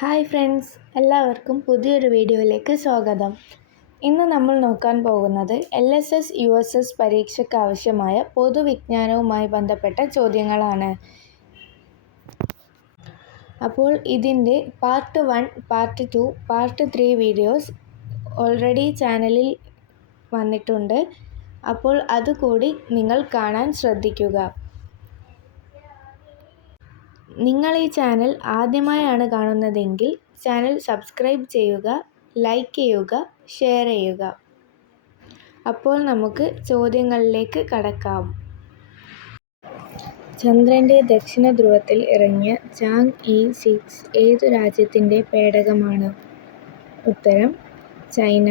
Hi friends, എല്ലാവർക്കും പുതിയൊരു വീഡിയോയിലേക്ക് സ്വാഗതം. ഇന്ന് നമ്മൾ നോക്കാൻ പോകുന്നത് LSS USS പരീക്ഷയ്ക്ക് ആവശ്യമായ പൊതുവിജ്ഞാനവുമായി ബന്ധപ്പെട്ട ചോദ്യങ്ങളാണ്. അപ്പോൾ ഇതിൻ്റെ part 1, part 2, part 3 videos already ചാനലിൽ വന്നിട്ടുണ്ട്. അപ്പോൾ അതുകൂടി നിങ്ങൾ കാണാൻ ശ്രദ്ധിക്കുക. നിങ്ങൾ ഈ ചാനൽ ആദ്യമായാണ് കാണുന്നതെങ്കിൽ ചാനൽ സബ്സ്ക്രൈബ് ചെയ്യുക, ലൈക്ക് ചെയ്യുക, ഷെയർ ചെയ്യുക. അപ്പോൾ നമുക്ക് ചോദ്യങ്ങളിലേക്ക് കടക്കാം. ചന്ദ്രൻ്റെ ദക്ഷിണ ധ്രുവത്തിൽ ഇറങ്ങിയ ചാങ്-ഇ-6 ഏതു രാജ്യത്തിൻ്റെ പേടകമാണ്? ഉത്തരം ചൈന.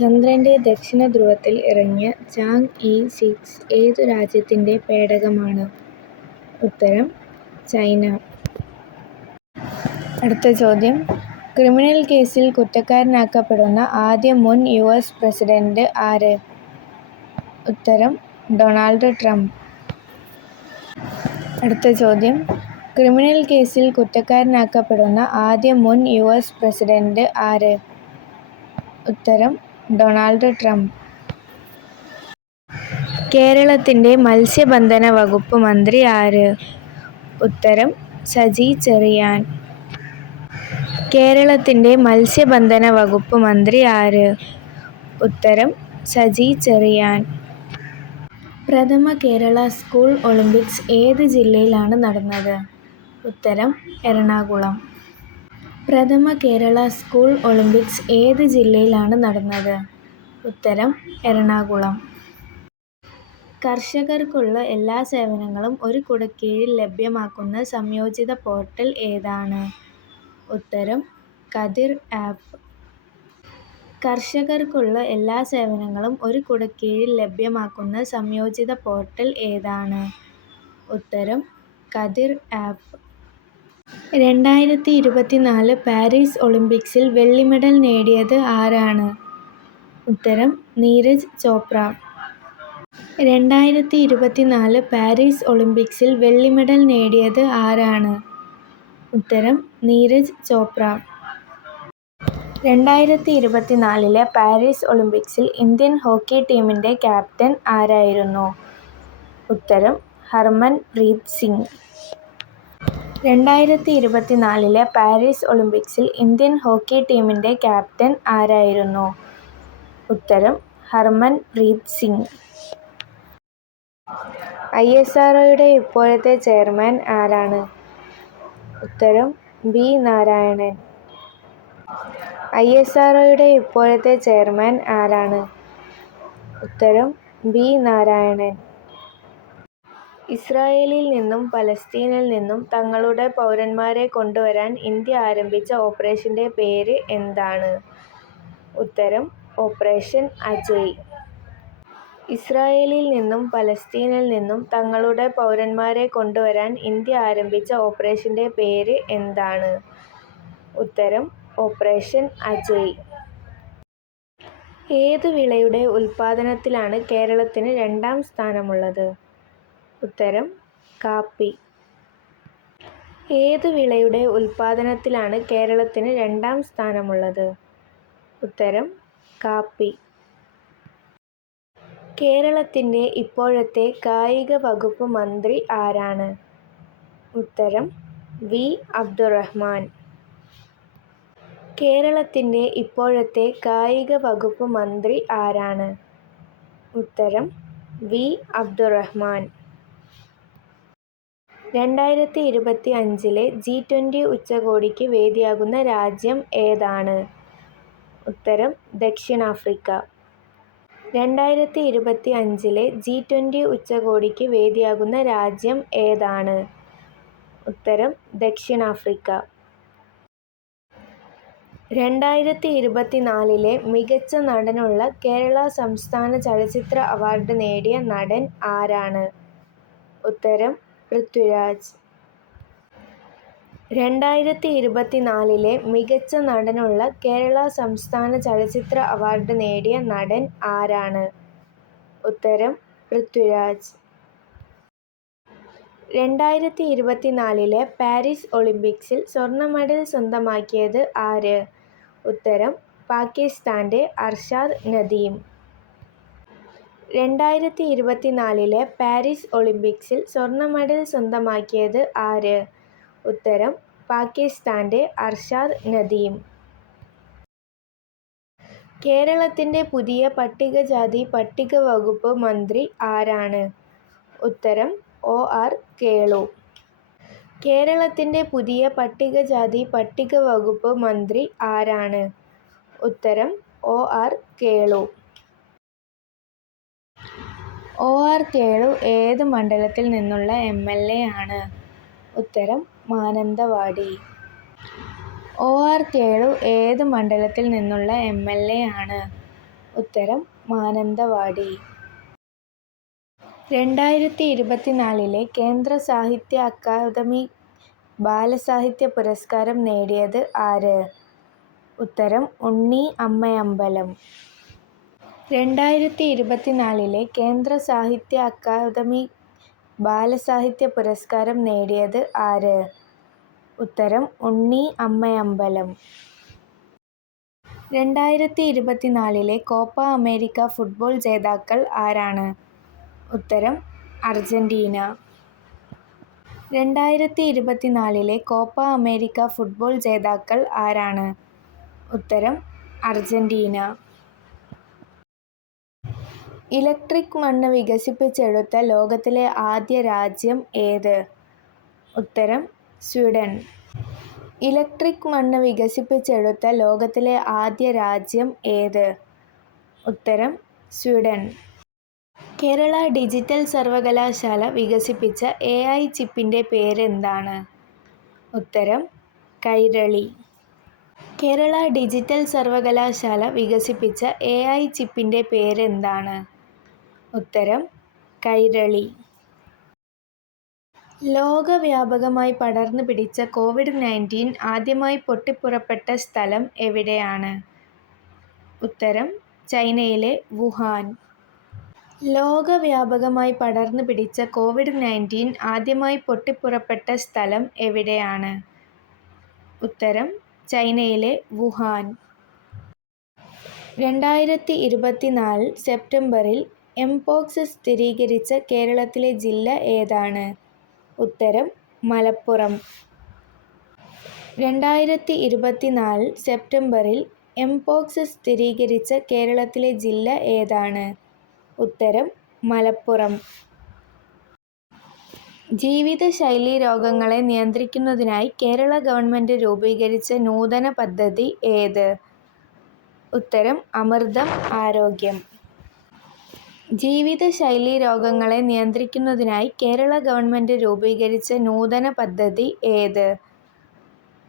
ചന്ദ്രൻ്റെ ദക്ഷിണ ധ്രുവത്തിൽ ഇറങ്ങിയ ചാങ്-ഇ-6 ഏതു രാജ്യത്തിൻ്റെ പേടകമാണ്? ഉത്തരം ചൈന. അടുത്ത ചോദ്യം. ക്രിമിനൽ കേസിൽ കുറ്റക്കാരനാക്കപ്പെടുന്ന ആദ്യ മുൻ US പ്രസിഡന്റ് ആര്? ഉത്തരം ഡൊണാൾഡ് ട്രംപ്. അടുത്ത ചോദ്യം. ക്രിമിനൽ കേസിൽ കുറ്റക്കാരനാക്കപ്പെടുന്ന ആദ്യ മുൻ US പ്രസിഡന്റ് ആര്? ഉത്തരം ഡൊണാൾഡ് ട്രംപ്. കേരളത്തിൻ്റെ മത്സ്യബന്ധന വകുപ്പ് മന്ത്രി ആര്? ഉത്തരം സജി ചെറിയാൻ. കേരളത്തിൻ്റെ മത്സ്യബന്ധന വകുപ്പ് മന്ത്രി ആര്? ഉത്തരം സജി ചെറിയാൻ. പ്രഥമ കേരള സ്കൂൾ ഒളിമ്പിക്സ് ഏത് ജില്ലയിലാണ് നടന്നത്? ഉത്തരം എറണാകുളം. പ്രഥമ കേരള സ്കൂൾ ഒളിമ്പിക്സ് ഏത് ജില്ലയിലാണ് നടന്നത്? ഉത്തരം എറണാകുളം. കർഷകർക്കുള്ള എല്ലാ സേവനങ്ങളും ഒരു കുടക്കീഴിൽ ലഭ്യമാക്കുന്ന സംയോജിത പോർട്ടൽ ഏതാണ്? ഉത്തരം കതിർ ആപ്പ്. കർഷകർക്കുള്ള എല്ലാ സേവനങ്ങളും ഒരു കുടക്കീഴിൽ ലഭ്യമാക്കുന്ന സംയോജിത പോർട്ടൽ ഏതാണ്? ഉത്തരം കതിർ ആപ്പ്. 2024 പാരീസ് ഒളിമ്പിക്സിൽ വെള്ളി മെഡൽ നേടിയത് ആരാണ്? ഉത്തരം നീരജ് ചോപ്ര. 2024 പാരീസ് ഒളിമ്പിക്സിൽ വെള്ളി മെഡൽ നേടിയത് ആരാണ്? ഉത്തരം നീരജ് ചോപ്ര. 2024 പാരീസ് ഒളിമ്പിക്സിൽ ഇന്ത്യൻ ഹോക്കി ടീമിൻ്റെ ക്യാപ്റ്റൻ ആരായിരുന്നു? ഉത്തരം ഹർമൻ പ്രീത് സിംഗ്. 2024 പാരീസ് ഒളിമ്പിക്സിൽ ഇന്ത്യൻ ഹോക്കി ടീമിൻ്റെ ക്യാപ്റ്റൻ ആരായിരുന്നു? ഉത്തരം ഹർമൻ പ്രീത് സിംഗ്. ISROയുടെ ഇപ്പോഴത്തെ ചെയർമാൻ ആരാണ്? ഉത്തരം ബി നാരായണൻ. ISROയുടെ ഇപ്പോഴത്തെ ചെയർമാൻ ആരാണ്? ഉത്തരം ബി നാരായണൻ. ഇസ്രായേലിൽ നിന്നും പലസ്തീനിൽ നിന്നും തങ്ങളുടെ പൗരന്മാരെ കൊണ്ടുവരാൻ ഇന്ത്യ ആരംഭിച്ച ഓപ്പറേഷൻ്റെ പേര് എന്താണ്? ഉത്തരം ഓപ്പറേഷൻ അജയ്. ഇസ്രായേലിൽ നിന്നും പലസ്തീനിൽ നിന്നും തങ്ങളുടെ പൗരന്മാരെ കൊണ്ടുവരാൻ ഇന്ത്യ ആരംഭിച്ച ഓപ്പറേഷൻ്റെ പേര് എന്താണ്? ഉത്തരം ഓപ്പറേഷൻ അജയ്. ഏതു വിളയുടെ ഉൽപ്പാദനത്തിലാണ് കേരളത്തിന് 2ാം സ്ഥാനമുള്ളത്? ഉത്തരം കാപ്പി. ഏതു വിളയുടെ ഉൽപ്പാദനത്തിലാണ് കേരളത്തിന് 2ാം സ്ഥാനമുള്ളത്? ഉത്തരം കാപ്പി. കേരളത്തിൻ്റെ ഇപ്പോഴത്തെ കായിക വകുപ്പ് മന്ത്രി ആരാണ്? ഉത്തരം വി അബ്ദുറഹ്മാൻ. കേരളത്തിൻ്റെ ഇപ്പോഴത്തെ കായിക വകുപ്പ് മന്ത്രി ആരാണ്? ഉത്തരം വി അബ്ദുറഹ്മാൻ. 2025 G20 ഉച്ചകോടിക്ക് വേദിയാകുന്ന രാജ്യം ഏതാണ്? ഉത്തരം ദക്ഷിണാഫ്രിക്ക. 2025 G20 ഉച്ചകോടിക്ക് വേദിയാകുന്ന രാജ്യം ഏതാണ്? ഉത്തരം ദക്ഷിണാഫ്രിക്ക. 2024 മികച്ച നടനുള്ള കേരള സംസ്ഥാന ചലച്ചിത്ര അവാർഡ് നേടിയ നടൻ ആരാണ്? ഉത്തരം പൃഥ്വിരാജ്. 2024 മികച്ച നടനുള്ള കേരള സംസ്ഥാന ചലച്ചിത്ര അവാർഡ് നേടിയ നടൻ ആരാണ്? ഉത്തരം പൃഥ്വിരാജ്. 2024 പാരീസ് ഒളിമ്പിക്സിൽ സ്വർണ്ണ മെഡൽ സ്വന്തമാക്കിയത് ആര്? ഉത്തരം പാകിസ്ഥാന്റെ അർഷാദ് നദീം. 2024 പാരീസ് ഒളിമ്പിക്സിൽ സ്വർണ്ണ മെഡൽ സ്വന്തമാക്കിയത് ആര്? ഉത്തരം പാകിസ്ഥാന്റെ അർഷാദ് നദീം. കേരളത്തിന്റെ പുതിയ പട്ടികജാതി പട്ടിക വകുപ്പ് മന്ത്രി ആരാണ്? ഉത്തരം OR കേളു. കേരളത്തിന്റെ പുതിയ പട്ടികജാതി പട്ടിക വകുപ്പ് മന്ത്രി ആരാണ്? ഉത്തരം OR കേളു. OR കേളു ഏത് മണ്ഡലത്തിൽ നിന്നുള്ള MLA ആണ്? ഉത്തരം മാനന്തവാടി. OR കേളു ഏത് മണ്ഡലത്തിൽ നിന്നുള്ള MLA ആണ്? ഉത്തരം മാനന്തവാടി. 2024 കേന്ദ്ര സാഹിത്യ അക്കാദമി ബാലസാഹിത്യ പുരസ്കാരം നേടിയത് ആര്? ഉത്തരം ഉണ്ണി അമ്മയമ്പലം. 2024 കേന്ദ്ര സാഹിത്യ അക്കാദമി ബാലസാഹിത്യ പുരസ്കാരം നേടിയത് ആര്? ഉത്തരം ഉണ്ണി അമ്മയമ്പലം. 2024 കോപ്പ അമേരിക്ക ഫുട്ബോൾ ജേതാക്കൾ ആരാണ്? ഉത്തരം അർജന്റീന. 2024 കോപ്പ അമേരിക്ക ഫുട്ബോൾ ജേതാക്കൾ ആരാണ്? ഉത്തരം അർജന്റീന. ഇലക്ട്രിക് മണ്ണ് വികസിപ്പിച്ചെടുത്ത ലോകത്തിലെ ആദ്യ രാജ്യം ഏത്? ഉത്തരം സ്വീഡൻ. ഇലക്ട്രിക് മണ്ണ് വികസിപ്പിച്ചെടുത്ത ലോകത്തിലെ ആദ്യ രാജ്യം ഏത്? ഉത്തരം സ്വീഡൻ. കേരള ഡിജിറ്റൽ സർവകലാശാല വികസിപ്പിച്ച AI ചിപ്പിന്റെ പേരെന്താണ്? ഉത്തരം കൈരളി. കേരള ഡിജിറ്റൽ സർവകലാശാല വികസിപ്പിച്ച AI ചിപ്പിന്റെ പേരെന്താണ്? ഉത്തരം കൈരളി. ലോകവ്യാപകമായി പടർന്നു പിടിച്ച COVID-19 ആദ്യമായി പൊട്ടിപ്പുറപ്പെട്ട സ്ഥലം എവിടെയാണ്? ഉത്തരം ചൈനയിലെ വുഹാൻ. ലോകവ്യാപകമായി പടർന്നു പിടിച്ച COVID-19 ആദ്യമായി പൊട്ടിപ്പുറപ്പെട്ട സ്ഥലം എവിടെയാണ്? ഉത്തരം ചൈനയിലെ വുഹാൻ. 2024 സെപ്റ്റംബറിൽ എംപോക്സ് സ്ഥിരീകരിച്ച കേരളത്തിലെ ജില്ല ഏതാണ്? ഉത്തരം മലപ്പുറം. 2024 സെപ്റ്റംബറിൽ എംപോക്സ് സ്ഥിരീകരിച്ച കേരളത്തിലെ ജില്ല ഏതാണ്? ഉത്തരം മലപ്പുറം. ജീവിതശൈലീ രോഗങ്ങളെ നിയന്ത്രിക്കുന്നതിനായി കേരള ഗവൺമെന്റ് രൂപീകരിച്ച നൂതന പദ്ധതി ഏത്? ഉത്തരം അമൃതം ആരോഗ്യം. ജീവിതശൈലീ രോഗങ്ങളെ നിയന്ത്രിക്കുന്നതിനായി കേരള ഗവൺമെന്റ് രൂപീകരിച്ച നൂതന പദ്ധതി ഏത്?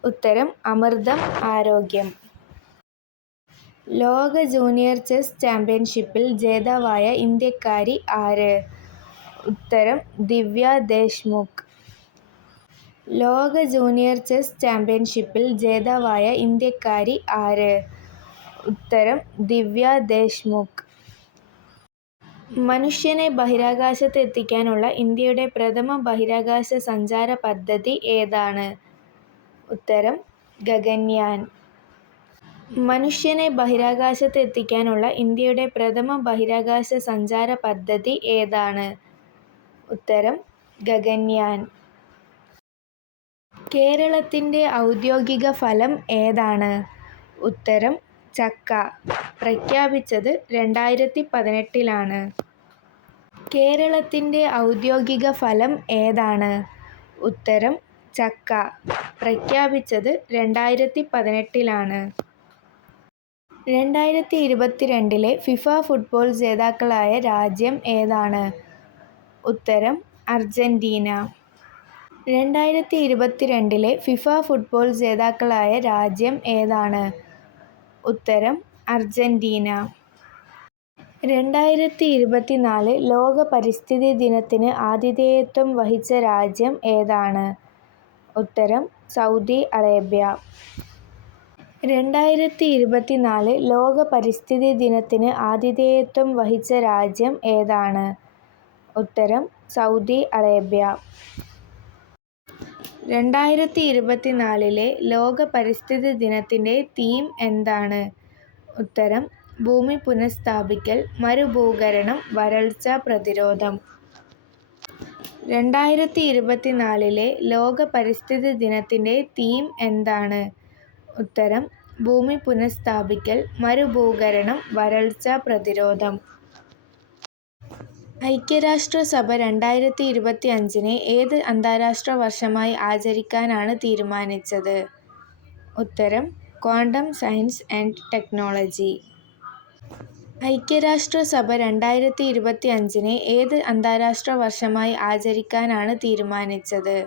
ഉത്തരം അമൃതം ആരോഗ്യം. ലോക ജൂനിയർ ചെസ് ചാമ്പ്യൻഷിപ്പിൽ ജേതാവായ ഇന്ത്യക്കാരി ആര്? ഉത്തരം ദിവ്യ ദേശ്മുഖ്. ലോക ജൂനിയർ ചെസ് ചാമ്പ്യൻഷിപ്പിൽ ജേതാവായ ഇന്ത്യക്കാരി ആര്? ഉത്തരം ദിവ്യ ദേശ്മുഖ്. മനുഷ്യനെ ബഹിരാകാശത്ത് എത്തിക്കാനുള്ള ഇന്ത്യയുടെ പ്രഥമ ബഹിരാകാശ സഞ്ചാര പദ്ധതി ഏതാണ്? ഉത്തരം ഗഗൻയാൻ. മനുഷ്യനെ ബഹിരാകാശത്ത് എത്തിക്കാനുള്ള ഇന്ത്യയുടെ പ്രഥമ ബഹിരാകാശ സഞ്ചാര പദ്ധതി ഏതാണ്? ഉത്തരം ഗഗൻയാൻ. കേരളത്തിന്റെ ഔദ്യോഗിക ഫലം ഏതാണ്? ഉത്തരം ചക്ക. പ്രഖ്യാപിച്ചത് 2018 കേരളത്തിന്റെ ഔദ്യോഗിക ഫലം ഏതാണ്? ഉത്തരം ചക്ക. പ്രഖ്യാപിച്ചത് 2018 2022 ഫിഫ ഫുട്ബോൾ ജേതാക്കളായ രാജ്യം ഏതാണ്? ഉത്തരം അർജന്റീന. 2022 ഫിഫ ഫുട്ബോൾ ജേതാക്കളായ രാജ്യം ഏതാണ്? ഉത്തരം അർജന്റീന. 2024 ലോക പരിസ്ഥിതി ദിനത്തിന് ആതിഥേയത്വം വഹിച്ച രാജ്യം ഏതാണ്? ഉത്തരം സൗദി അറേബ്യ. 2024 ലോക പരിസ്ഥിതി ദിനത്തിന് ആതിഥേയത്വം വഹിച്ച രാജ്യം ഏതാണ്? ഉത്തരം സൗദി അറേബ്യ. 2024 ലോക പരിസ്ഥിതി ദിനത്തിൻ്റെ തീം എന്താണ്? ഉത്തരം: ഭൂമി പുനഃസ്ഥാപിക്കൽ, മരുഭൂകരണം, വരൾച്ച പ്രതിരോധം. 2024 ലോക പരിസ്ഥിതി ദിനത്തിൻ്റെ തീം എന്താണ്? ഉത്തരം: ഭൂമി പുനഃസ്ഥാപിക്കൽ, മരുഭൂകരണം, വരൾച്ച പ്രതിരോധം. ഐക്യരാഷ്ട്രസഭ 2025 ഏത് അന്താരാഷ്ട്ര വർഷമായി ആചരിക്കാനാണ് തീരുമാനിച്ചത്? ഉത്തരം: ക്വാണ്ടം സയൻസ് ആൻഡ് ടെക്നോളജി. ഐക്യരാഷ്ട്രസഭ 2025 ഏത് അന്താരാഷ്ട്ര വർഷമായി ആചരിക്കാനാണ് തീരുമാനിച്ചത്?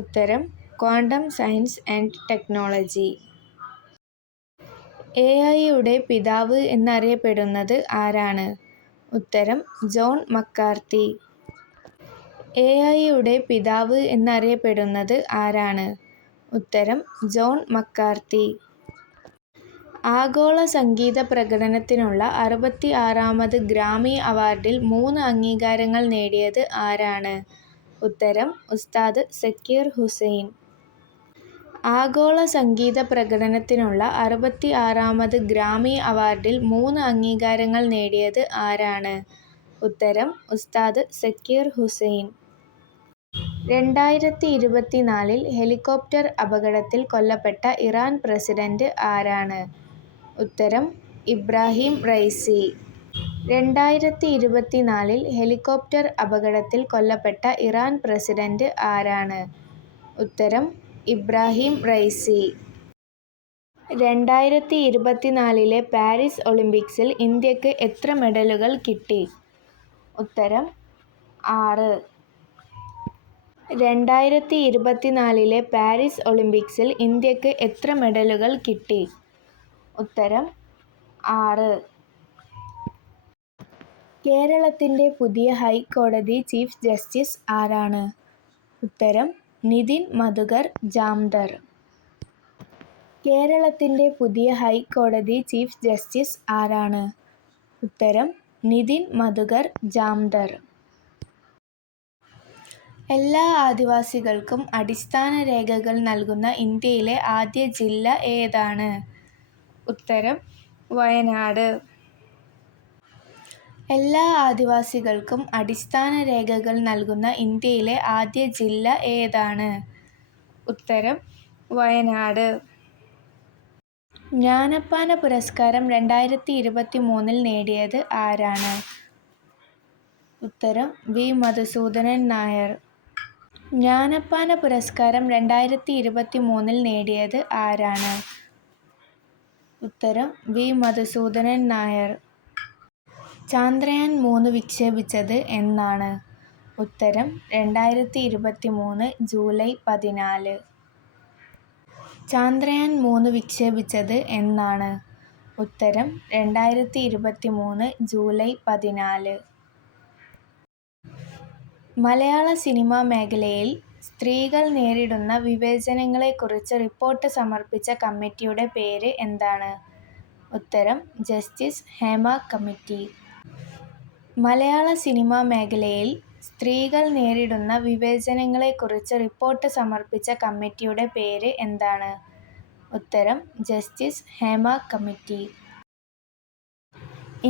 ഉത്തരം: ക്വാണ്ടം സയൻസ് ആൻഡ് ടെക്നോളജി. AI-യുടെ പിതാവ് എന്നറിയപ്പെടുന്നത് ആരാണ്? ഉത്തരം: ജോൺ മക്കാർത്തി. AI-യുടെ പിതാവ് എന്നറിയപ്പെടുന്നത് ആരാണ്? ഉത്തരം: ജോൺ മക്കാർത്തി. ആഗോള സംഗീത പ്രകടനത്തിനുള്ള 66ാമത് ഗ്രാമി അവാർഡിൽ 3 അംഗീകാരങ്ങൾ നേടിയത് ആരാണ്? ഉത്തരം: ഉസ്താദ് സക്കീർ ഹുസൈൻ. ആഗോള സംഗീത പ്രകടനത്തിനുള്ള 66ാമത് ഗ്രാമി അവാർഡിൽ 3 അംഗീകാരങ്ങൾ നേടിയത് ആരാണ്? ഉത്തരം: ഉസ്താദ് സക്കീർ ഹുസൈൻ. 2024 ഹെലികോപ്റ്റർ അപകടത്തിൽ കൊല്ലപ്പെട്ട ഇറാൻ പ്രസിഡന്റ് ആരാണ്? ഉത്തരം: ഇബ്രാഹിം റൈസി. 2024 ഹെലികോപ്റ്റർ അപകടത്തിൽ കൊല്ലപ്പെട്ട ഇറാൻ പ്രസിഡന്റ് ആരാണ്? ഉത്തരം: ഇബ്രാഹിം റൈസി. 2024 പാരീസ് ഒളിമ്പിക്സിൽ ഇന്ത്യക്ക് എത്ര മെഡലുകൾ കിട്ടി? ഉത്തരം: 6. 2024 പാരീസ് ഒളിമ്പിക്സിൽ ഇന്ത്യക്ക് എത്ര മെഡലുകൾ കിട്ടി? ഉത്തരം: 6. കേരളത്തിൻ്റെ പുതിയ ഹൈക്കോടതി ചീഫ് ജസ്റ്റിസ് ആരാണ്? ഉത്തരം: നിതിൻ മധുകർ ജാംദർ. കേരളത്തിൻ്റെ പുതിയ ഹൈക്കോടതി ചീഫ് ജസ്റ്റിസ് ആരാണ്? ഉത്തരം: നിതിൻ മധുകർ ജാംദർ. എല്ലാ ആദിവാസികൾക്കും അടിസ്ഥാന രേഖകൾ നൽകുന്ന ഇന്ത്യയിലെ ആദ്യ ജില്ല ഏതാണ്? ഉത്തരം: വയനാട്. എല്ലാ ആദിവാസികൾക്കും അടിസ്ഥാന രേഖകൾ നൽകുന്ന ഇന്ത്യയിലെ ആദ്യ ജില്ല ഏതാണ്? ഉത്തരം: വയനാട്. ജ്ഞാനപ്പാന പുരസ്കാരം 2023 നേടിയത് ആരാണ്? ഉത്തരം: വി. മധുസൂദനൻ നായർ. ജ്ഞാനപ്പാന പുരസ്കാരം 2023 നേടിയത് ആരാണ്? ഉത്തരം: വി. മധുസൂദനൻ നായർ. ചന്ദ്രയാൻ 3 വിക്ഷേപിച്ചത് എന്നാണ്? ഉത്തരം: 2023 ജൂലൈ 14. ചന്ദ്രയാൻ 3 വിക്ഷേപിച്ചത് എന്നാണ്? ഉത്തരം: 2023 ജൂലൈ 14. മലയാള സിനിമാ മേഖലയിൽ സ്ത്രീകൾ നേരിടുന്ന വിവേചനങ്ങളെക്കുറിച്ച് റിപ്പോർട്ട് സമർപ്പിച്ച കമ്മിറ്റിയുടെ പേര് എന്താണ്? ഉത്തരം: ജസ്റ്റിസ് ഹേമ കമ്മിറ്റി. മലയാള സിനിമാ മേഖലയിൽ സ്ത്രീകൾ നേരിടുന്ന വിവേചനങ്ങളെക്കുറിച്ച് റിപ്പോർട്ട് സമർപ്പിച്ച കമ്മിറ്റിയുടെ പേര് എന്താണ്? ഉത്തരം: ജസ്റ്റിസ് ഹേമ കമ്മിറ്റി.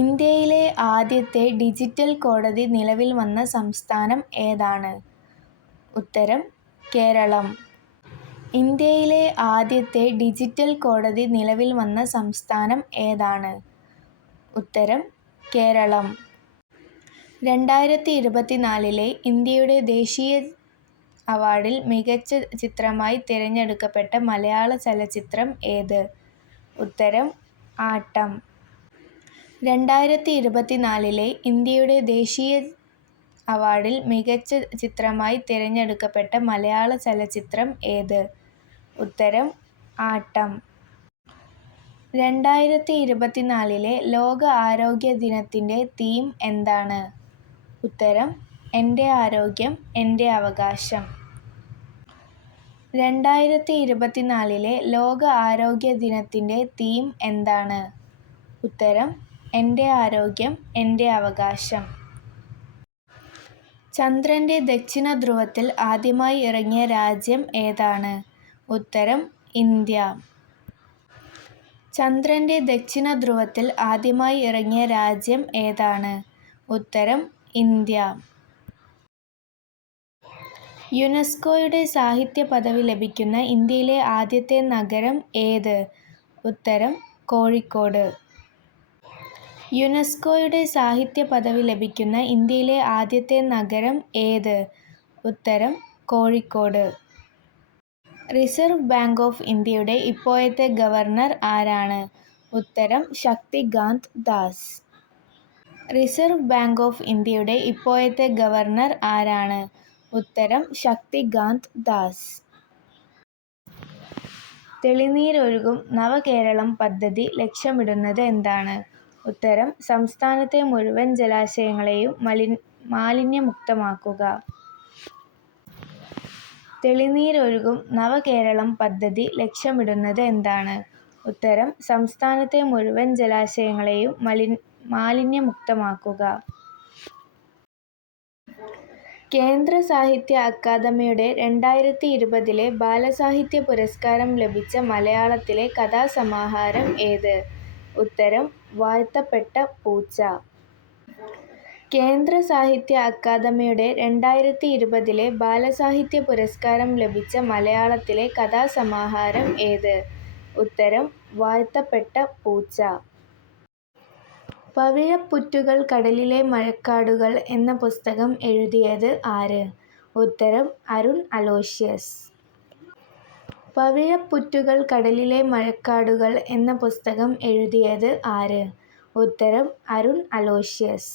ഇന്ത്യയിലെ ആദ്യത്തെ ഡിജിറ്റൽ കോടതി നിലവിൽ വന്ന സംസ്ഥാനം ഏതാണ്? ഉത്തരം: കേരളം. ഇന്ത്യയിലെ ആദ്യത്തെ ഡിജിറ്റൽ കോടതി നിലവിൽ വന്ന സംസ്ഥാനം ഏതാണ്? ഉത്തരം: കേരളം. 2024 ഇന്ത്യയുടെ ദേശീയ അവാർഡിൽ മികച്ച ചിത്രമായി തിരഞ്ഞെടുക്കപ്പെട്ട മലയാള ചലച്ചിത്രം ഏത്? ഉത്തരം: ആട്ടം. 2024 ഇന്ത്യയുടെ ദേശീയ അവാർഡിൽ മികച്ച ചിത്രമായി തിരഞ്ഞെടുക്കപ്പെട്ട മലയാള ചലച്ചിത്രം ഏത്? ഉത്തരം: ആട്ടം. 2024 ലോക ആരോഗ്യ ദിനത്തിൻ്റെ തീം എന്താണ്? ഉത്തരം: എൻ്റെ ആരോഗ്യം എൻ്റെ അവകാശം. 2024 ലോക ആരോഗ്യ ദിനത്തിൻ്റെ തീം എന്താണ്? ഉത്തരം: എൻ്റെ ആരോഗ്യം എൻ്റെ അവകാശം. ചന്ദ്രൻ്റെ ദക്ഷിണധ്രുവത്തിൽ ആദ്യമായി ഇറങ്ങിയ രാജ്യം ഏതാണ്? ഉത്തരം ഇന്ത്യ. ചന്ദ്രൻ്റെ ദക്ഷിണധ്രുവത്തിൽ ആദ്യമായി ഇറങ്ങിയ രാജ്യം ഏതാണ്? ഉത്തരം ഇന്ത്യ. യുനെസ്കോയുടെ സാഹിത്യ പദവി ലഭിക്കുന്ന ഇന്ത്യയിലെ ആദ്യത്തെ നഗരം ഏത്? ഉത്തരം കോഴിക്കോട്. യുനെസ്കോയുടെ സാഹിത്യ പദവി ലഭിക്കുന്ന ഇന്ത്യയിലെ ആദ്യത്തെ നഗരം ഏത്? ഉത്തരം കോഴിക്കോട്. റിസർവ് ബാങ്ക് ഓഫ് ഇന്ത്യയുടെ ഇപ്പോഴത്തെ ഗവർണർ ആരാണ്? ഉത്തരം Shaktikanta Das. Reserve bank of ഇന്ത്യയുടെ ഇപ്പോഴത്തെ ഗവർണർ ആരാണ്? ഉത്തരം ശക്തികാന്ത് ദാസ്. തെളിനീരൊഴുകും നവകേരളം പദ്ധതി ലക്ഷ്യമിടുന്നത് എന്താണ്? ഉത്തരം സംസ്ഥാനത്തെ മുഴുവൻ ജലാശയങ്ങളെയും മാലിന്യമുക്തമാക്കുക. തെളിനീരൊഴുകും നവകേരളം പദ്ധതി ലക്ഷ്യമിടുന്നത് എന്താണ്? ഉത്തരം സംസ്ഥാനത്തെ മുഴുവൻ ജലാശയങ്ങളെയും മാലിന്യമുക്തമാക്കുക. കേന്ദ്ര സാഹിത്യ അക്കാദമിയുടെ 2020 ബാലസാഹിത്യ പുരസ്കാരം ലഭിച്ച മലയാളത്തിലെ കഥാസമാഹാരം ഏത്? ഉത്തരം വാഴ്ത്തപ്പെട്ട പൂച്ച. കേന്ദ്ര സാഹിത്യ അക്കാദമിയുടെ 2020 ബാലസാഹിത്യ പുരസ്കാരം ലഭിച്ച മലയാളത്തിലെ കഥാസമാഹാരം ഏത്? ഉത്തരം വാഴ്ത്തപ്പെട്ട പൂച്ച. പവിഴപ്പുറ്റുകൾ കടലിലെ മഴക്കാടുകൾ എന്ന പുസ്തകം എഴുതിയത് ആര്? ഉത്തരം അരുൺ അലോഷ്യസ്. പവിഴപ്പുറ്റുകൾ കടലിലെ മഴക്കാടുകൾ എന്ന പുസ്തകം എഴുതിയത് ആര്? ഉത്തരം അരുൺ അലോഷ്യസ്.